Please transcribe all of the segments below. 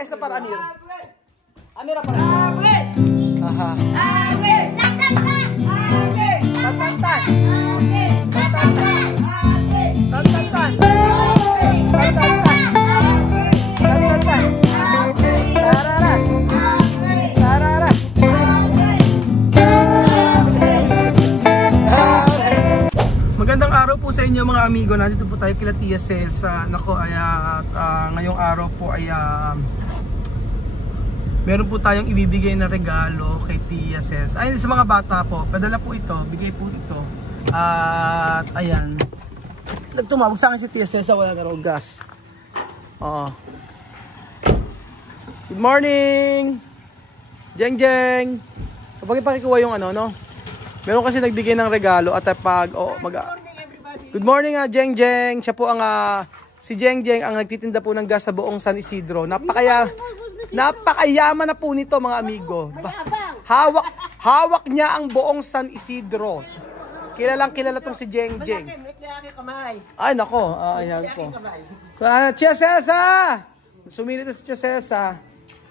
esa para Amir. Amir para. Aha. Tantan. Magandang araw po sa inyo mga amigo. Nandito po tayo kila Tia Celsa. Nako, ngayong araw po ay meron po tayong ibibigay na regalo kay Tia Celsa. Ay, sa mga bata po. Padala po ito. Bigay po ito. At ayan. Nagtumawag sa akin si Tia Celsa. Wala na raw gas. Oo. Good morning! Jeng Jeng! Kapag ipakikuha yung ano, no? Meron kasi nagbigay ng regalo at pag good morning Jeng Jeng. Siya po ang si Jeng Jeng ang nagtitinda po ng gas sa buong San Isidro. Napakayaman na po nito mga amigo. Hawak niya ang buong San Isidro. Kilalang kilala tong si Jeng Jeng. Ay nako, ayan po. So Tia Celsa. Suminit na si Tia Celsa.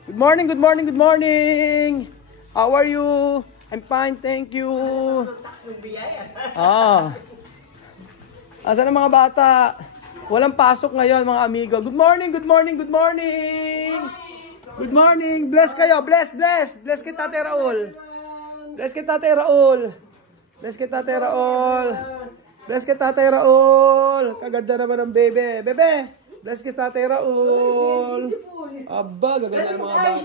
Good morning, good morning, good morning. How are you? I'm fine, thank you. Asan ang mga bata? Walang pasok ngayon mga amigo. Good morning, good morning, good morning. Good morning. Bless kayo, bless, bless. Bless kay Tate Raul. Bless kay Tate Raul. Bless kay Tate Raul. Bless kay Tate Raul. Kaganda naman ng bebe. Bebe, bless kay Tate Raul. Aba, gaganda ng mga bata.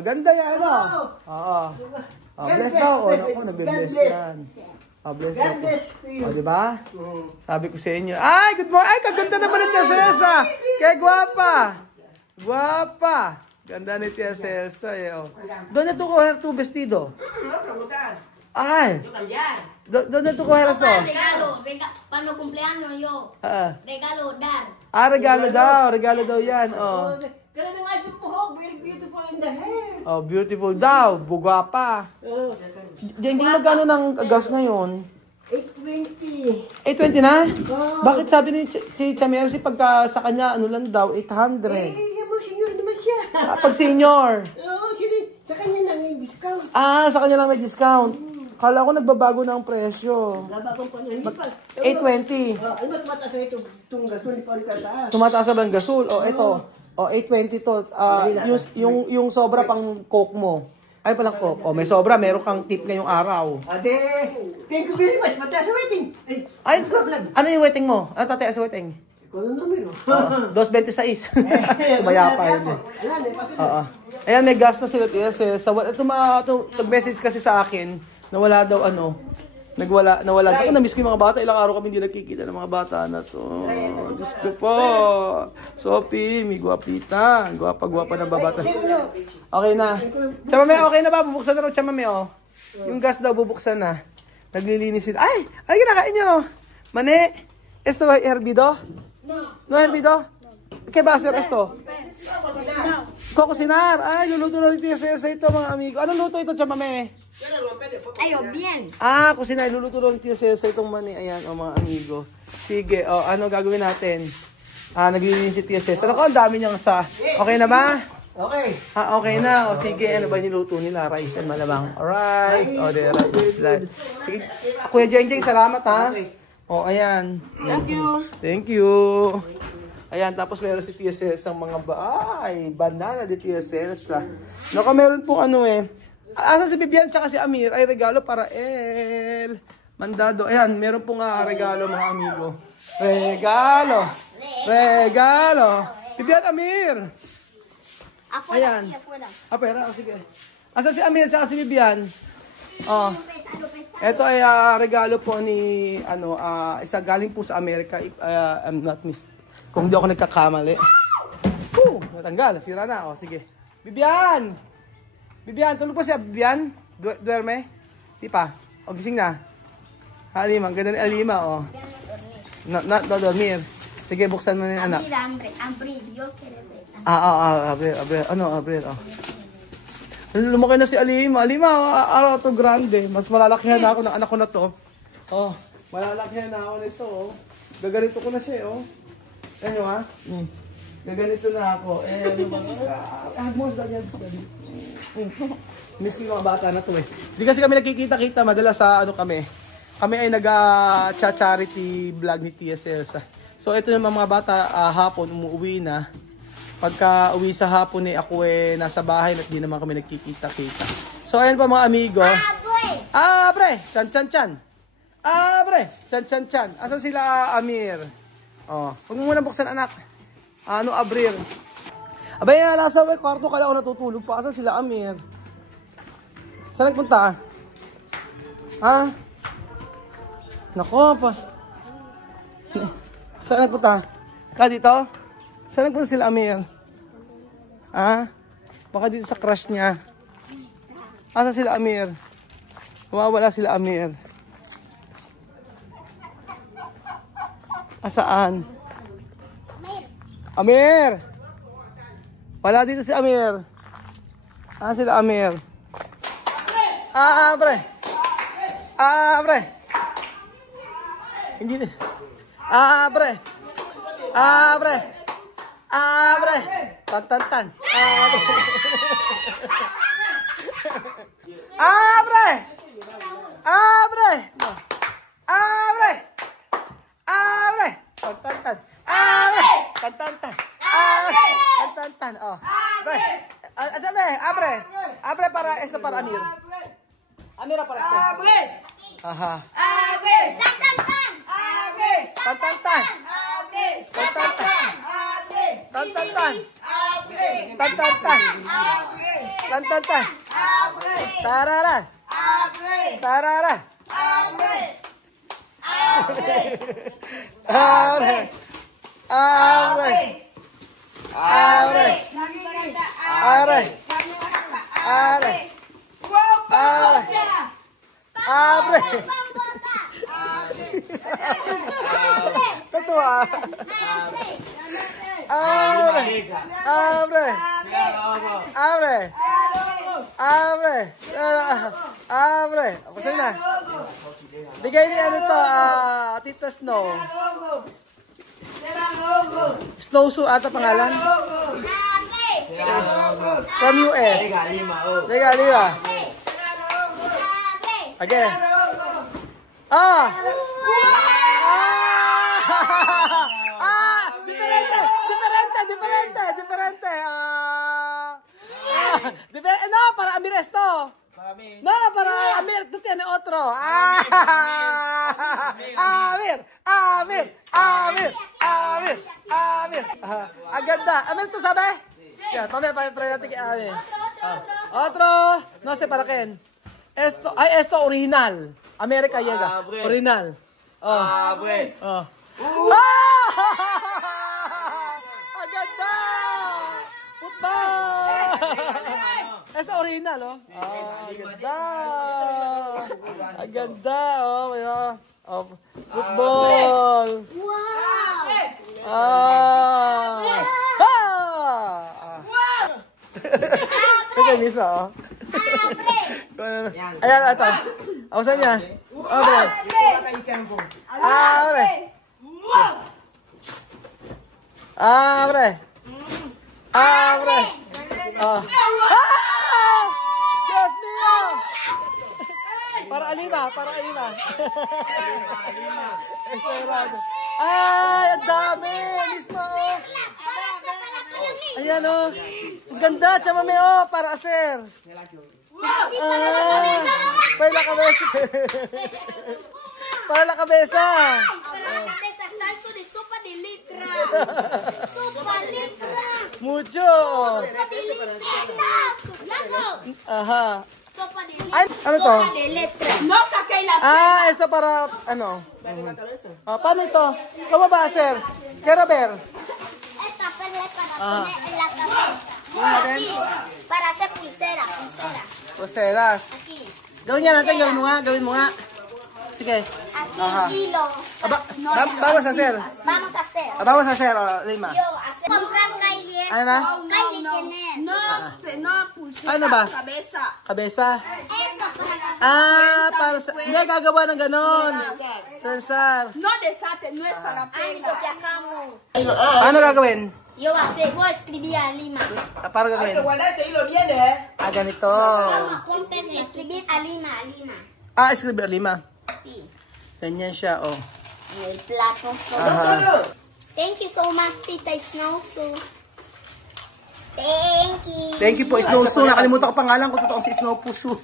Gaganda yan, ano? Oo. Bless daw. O, naku, nagbe-bless yan. Bless daw. O, diba? Sabi ko sa inyo. Ay, good morning. Ay, kaganda naman ni Tia Celsa. Kaya guwapa. Guwapa. Ganda ni Tia Celsa. Doon na ito kuha ito vestido. Ay. Doon na ito kuha ito. Regalo. Paano cumpleaños yo? Regalo dar. Regalo daw. Regalo daw yan. Oh. Ganda ng ice buhok, very beautiful in the hair. Oh, beautiful daw. Bugwa pa. Hindi magkano ng gas ngayon? 820. 820 na? Bakit sabi ni Tia Mercy pagka sa kanya, ano lang daw, 800? Yaman, senior naman siya. Pag senior? Oo, sa kanya lang yung discount. Sa kanya lang may discount. Kala ko nagbabago na ang presyo. Nabagong pa niya. Hindi pa. 820. Ano ba tumataas na itong gasol? Hindi pa ulit tataas. Tumataas na ba ang gasol? Ito. 820 to. Yung sobra pang coke mo. Ay palang coke. May sobra. Meron kang tip ngayong araw. Ate, thank you very much. Mataas sa waiting. Ay, ano yung waiting mo? Ano tatay sa waiting? Ikaw na namin, 2.26. Mayapa yun. Ayan, may gas na sila. Nag-message kasi sa akin na wala daw nawala daw. Na-miss ko yung mga bata. Ilang araw kami hindi nagkikita ng mga bata na to. Diyos ko po. Sophie, may guwapita. Gwapa-gwapa na babata. Okay na. Chamame, okay na ba? Bubuksan na raw chamame, Yung gas daw, bubuksan na. Naglilinis sila. Ay kinakain nyo. Mane, esto ba herbido? No herbido? ¿Qué va a hacer esto? Cocinar. Ay, luluto na rin Tia Celsa ito mga amigo. Anong luto ito, chamame? Ayo, bien. Kusina, iluluto rin Tia Celsa itong mani. Ayan, mga amigo. Sige, ano gagawin natin? Naglilinis si Tia Celsa. Ako, ang dami niyang okay na ba? Okay. Okay na. Sige, ano ba niluto nila? Rice and malamang. Rice. The rice. Sige, Kuya Jeng Jeng, salamat ha. Ayan. Thank you. Thank you. Ayan, tapos meron si Tia Celsa mga banana di Tia Celsa. Meron po asan si Bibian tsaka si Amir ay regalo para El Mandado. Ayan, meron po regalo mga amigo. Regalo. Bibian, Amir. Ayan. Pera, sige. Asan si Amir tsaka si Bibian? Ito ay regalo po ni isa galing po sa Amerika. I'm not mistaken. Kung di ako nagkakamali. Natanggal. Sira na. Sige. Bibian! Tulog pa siya. Bibian? Duerme? Di pa. Gising na. Alima. Ang ganda ni Alima. Not dormir. Sige, buksan mo na yung anak. Abril. Lumaki na si Alima. Alima, araw to grande. Mas malalakihan na ako ng anak ko na to. Malalakihan na ako nito. Gaganito ko na siya, Ano Gaganito na ako. Ano ba? Hagmos lang yan. Miss ko yung mga bata na to eh. Hindi kasi kami nagkikita-kita. Madalas sa ano kami. Kami ay nag-charity vlog ni Tia Celsa. So ito yung mga bata hapon umuwi na. Pagka uwi sa hapon eh ako eh nasa bahay at di naman kami nagkikita-kita. So ayan pa mga amigo. Pre! Chan chan chan. Pre! Chan chan chan. Asan sila Amir? Oh, huwag mo muna buksan anak. Ano Abrir? Abay na nasa kwarto kala ako natutulog pa. Asan sila Amir? Saan nagpunta? Ha? Nako pa. Saan nagpunta? Ka dito? Saan nagpunta sila Amir? Ha? Baka dito sa crush niya. Asan sila Amir? Wawala sila Amir. Asaan? Amir! Wala dito si Amir. Asan sila Amir? Pre! Pre! Hindi. Pre! Pre! Pre! Tan tan tan. Pre! Pre! Pre! Tan tan tan. Tan tan tan. Tan tan tan. Oh. Pre. Asabe, abre. Abre para esto para Amir. Amir para esto. Abre. Aha. Abre. Tan tan tan. Abre. Tan tan tan. Abre. Tan tan tan. Abre. Tan tan tan. Abre. Tan tan tan. Abre. Tan tan tan. Abre. Tarara. Abre. Tarara. Abre. Abre. Abre. Abre. Abre. Abre. Abre. Abre. Totoo ah. Abre. Abre. Abre. Abre. Abre. Apa na? Bigay ni ano to, Tita Snow. Snow Su ata pangalan? From US. Teka, lima. Again. Diferente. No, para Amir esto. No, para Amir, tú tienes otro. Amir. Ang ganda. Amir, ¿tú sabes? Yan, mamaya para natin kay Amir. Otro. No sé para quién. Esto original. America llega. Original. Ang ganda. Football. Esto original, oh. Ang ganda. Ang ganda, oh. Football. Wow! Ito nisa, oh. Ayan, ito. Awasan niya. Abre. Abre. Abre. Abre. Dios mío. Para Alima. Ay, ang dami. Mismo, oh. Ayan, oh. Ang ganda, chamame, oh. Para hacer. Para la cabeza. Para la cabeza. Para la cabeza está esto de sopa de letra. Sopa letra. Mucho. Sopa de letra. Ajá. Sopa de letra. Ay, ano to? Sopa de letra. No saqué la Ito para, ano? Paano ito? ¿Cómo va a hacer? Quiero ver. Esta perla para poner en la cabeza. Aquí, para hacer pulsera. Puselas. Aquí. Gawin niya natin, gawin mo nga. Sige. Aquí hilo. Vamos a hacer. Vamos a hacer, Lima. Yo hacer. Comprar Kylie. Ano na? Kylie tener. No, pulsera. Ano ba? Cabeza. Kabesa. Esto para Para sa... Hindi, gagawa ng ganon. Transar. No desate, no es para Ay, pela. lo que hagamos. Paano gagawin? Yo voy a escribir a Lima. Para gagawin. Ganito. Ponte escribir a Lima, a Lima. Escribir lima. Sí. Ganyan siya, oh. En el plato solo. Aha. Thank you so much, Tita Snow. Thank you. Thank you po, Snow Su. Nakalimutan ko pangalan ko. Totoo si Snow Pusu.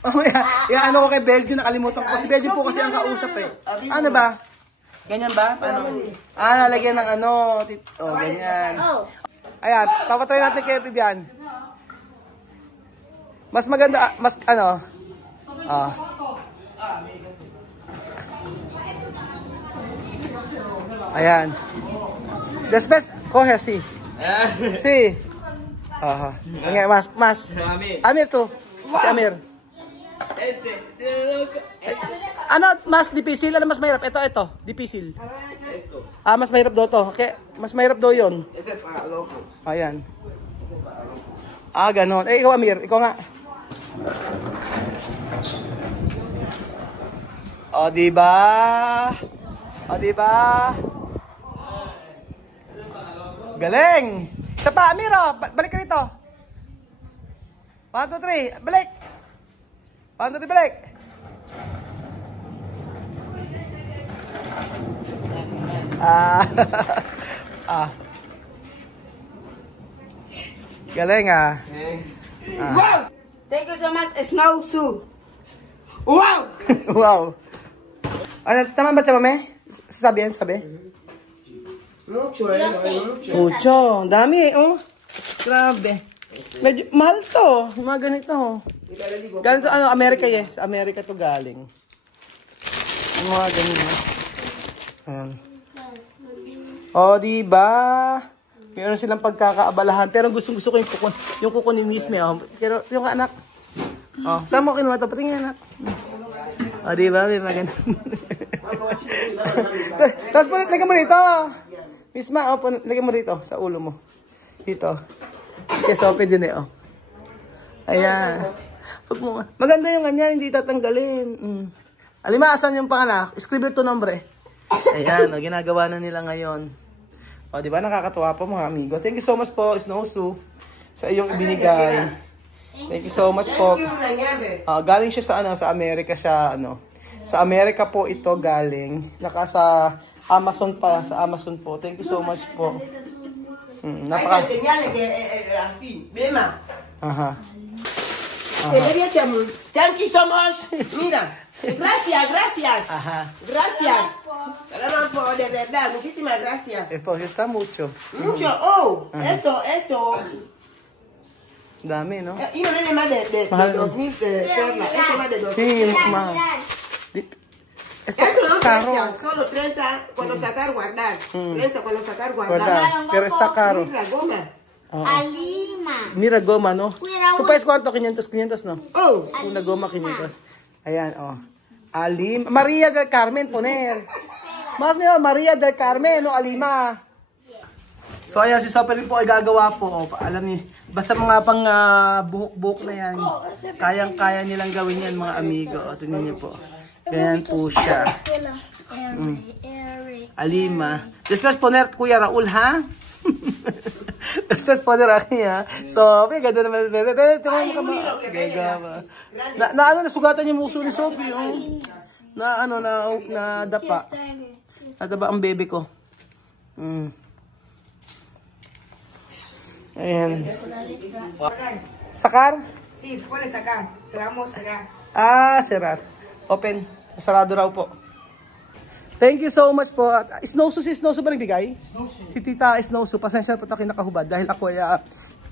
Mamaya, ano ko kay Belgium, nakalimutan ko. Si Belgium po kasi ang kausap eh. Ano ba? Ganyan ba? Paano? Nalagyan ng ano. Oh, ganyan. Oh. Ayan, papatry natin kay Vivian. Mas maganda, mas ano. Ayan. Después, coge así. Sí. Ajá. Más. Amir tú. Si Amir. Ano mas difícil? Ano mas mahirap? Ito. Difícil. Mas mahirap daw to. Okay. Mas mahirap daw yun. Ayan. Ganon. Ikaw Amir. Ikaw nga. Diba? Diba? Galing! Isa pa, Amiro! Balik ka rito! 1, 2, 3! Balik! 1, 2, 3, balik! Galing Wow! Thank you so much, Snow Su. Wow! Wow! Ano, tama ba Mame? Sabi. Mucho. Dami oh. Grabe. Medyo mahal to. Yung mga ganito. Galing sa Amerika yes. Amerika to galing. Yung mga ganito. Ayan. Diba? Meron silang pagkakaabalahan. Pero gusto ko yung kuko ni Miss May. Pero yung anak. Saan mo kinuha ito? Patingin anak. Diba? May mga ganito. Tapos lagyan mo dito. Misma, lagyan mo dito sa ulo mo. Dito. Kasi open din Ayan. Maganda yung ganyan, hindi tatanggalin. Alima, asan yung panganak? Escribe to nombre. Ayan, ginagawa na nila ngayon. Diba nakakatuwa po mga amigo. Thank you so much po, Snow Su, sa iyong ibinigay. Thank you so much po. Galing siya sa Amerika siya, Sa Amerika po ito galing. Sa Amazon pa. Sa Amazon po. Thank you so much po. Napaka... Aha. Thank you so much. Mira. Gracias. Aha. Gracias. Salamat po, de verdad. Muchísimas gracias. Pues está mucho. Mucho. Esto. Dami, ¿no? Y no viene más de 2,000 perlas. Esto más de 2,000. Sí, más. Esto Eso no se caro. echa, solo prensa cuando sacar guardar. Prensa cuando sacar guardar. Pero está caro. Mira, goma. A Lima. Mira, goma, ¿no? Cuidado. ¿Tú puedes cuánto? 500, ¿no? Oh. Una goma 500. Ayan, Alima. María del Carmen, poner. Mas mira, María del Carmen, no? Alima. So, ayan, si Soper po ay gagawa po. Alam niyo, basta mga pang buhok-buhok na yan. Kayang-kaya nilang gawin yan, mga amigo. Tingnan niyo po. Ganyan po siya. Alima. Después poner Kuya Raul, ha? Después poner aquí, ha? So, ganda naman. Bebe, tingnan mo ka. Nasugatan yung muso ni Sophie, nadapa. Nadapa ang bebe ko. Ayan. Sakar? Sí, puedes sacar. Te vamos a sacar. Cerrar. Open. Sarado raw po. Thank you so much po. Snowsu ba nagbigay? Si Tita Snowsu. Pasensya po tayo nakahubad. Dahil ako ay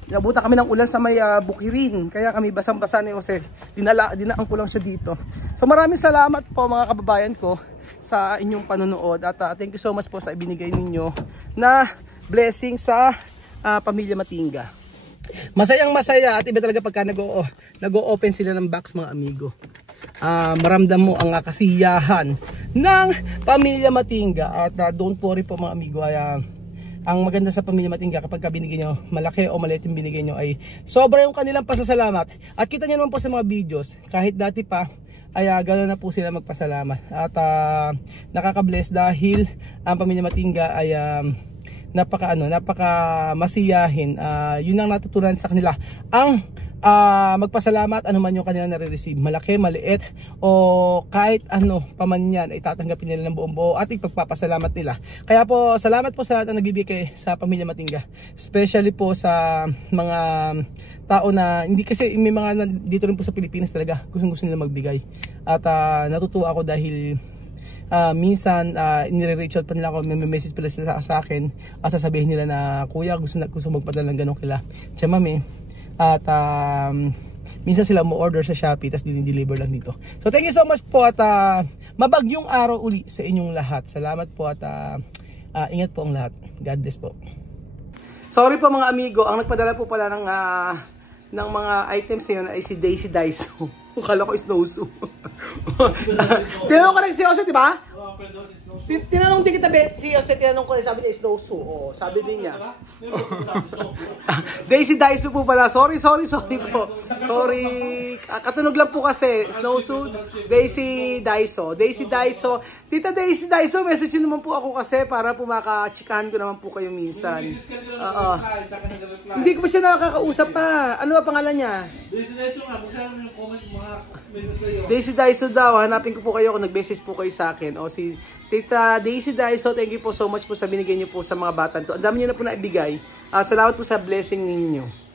nabuta kami ng ulan sa may Bukirin. Kaya kami basang-basa ni Jose. Dinaan ko lang siya dito. So maraming salamat po mga kababayan ko sa inyong panonood. At thank you so much po sa ibinigay ninyo na blessing sa Pamilya Matingga. Masayang masaya at iba talaga pagka nag-o-open sila ng box mga amigo. Maramdam mo ang kasiyahan ng Pamilya Matingga. At don't worry po mga amigo, ang maganda sa Pamilya Matingga kapag binigay nyo, malaki o maliit yung binigay nyo, ay sobra yung kanilang pasasalamat. At kita nyo naman po sa mga videos, kahit dati pa ay gano'n na po sila magpasalamat. At nakaka-bless dahil ang Pamilya Matingga ay napaka masiyahin. Yun ang natutunan sa kanila. Ang magpasalamat ano man yung kanila nare-receive, malaki, maliit o kahit ano paman yan ay tatanggapin nila ng buong buo at ipagpapasalamat nila. Kaya po salamat po sa lahat na nagbibigay sa Pamilya Matingga, especially po sa mga tao na hindi, kasi may mga dito rin po sa Pilipinas talaga gusto nila magbigay at natutuwa ako dahil minsan nire-reach out pa nila ako, may message pala sila sa akin, sasabihin nila na kuya gusto magpadala ng ganun kila Chamame. At minsan sila mo order sa Shopee tapos dinideliver lang dito. So thank you so much po at mabagyong araw uli sa inyong lahat. Salamat po at ingat po ang lahat. God bless po. Sorry po mga amigo, ang nagpadala po pala ng mga items ngayon ay si Daisy Daiso. Akala ko Snowsu. Tinanong ko rin si Jose, di ba? Tinanong din kita, si Jose, tinanong ko rin, sabi niya Snowsu. Sabi din niya. Daisy Daiso po pala. Sorry po. Sorry. Katunog lang po kasi. Snowsu, Daisy Daiso. Tita Daisy Daiso, message nyo naman po ako kasi para po makachikahan ko naman po kayo minsan. Hindi ko pa siya nakakausap pa. Ano ba pangalan niya? Daisy Daiso nga, buksan mo yung comment mga message sa'yo. Daisy Daiso daw, hanapin ko po kayo kung nag-message po kayo sa akin. O si Tita Daisy Daiso, thank you po so much po sa binigay niyo po sa mga bata to. Ang dami niyo na po naibigay. Salamat po sa blessing ninyo.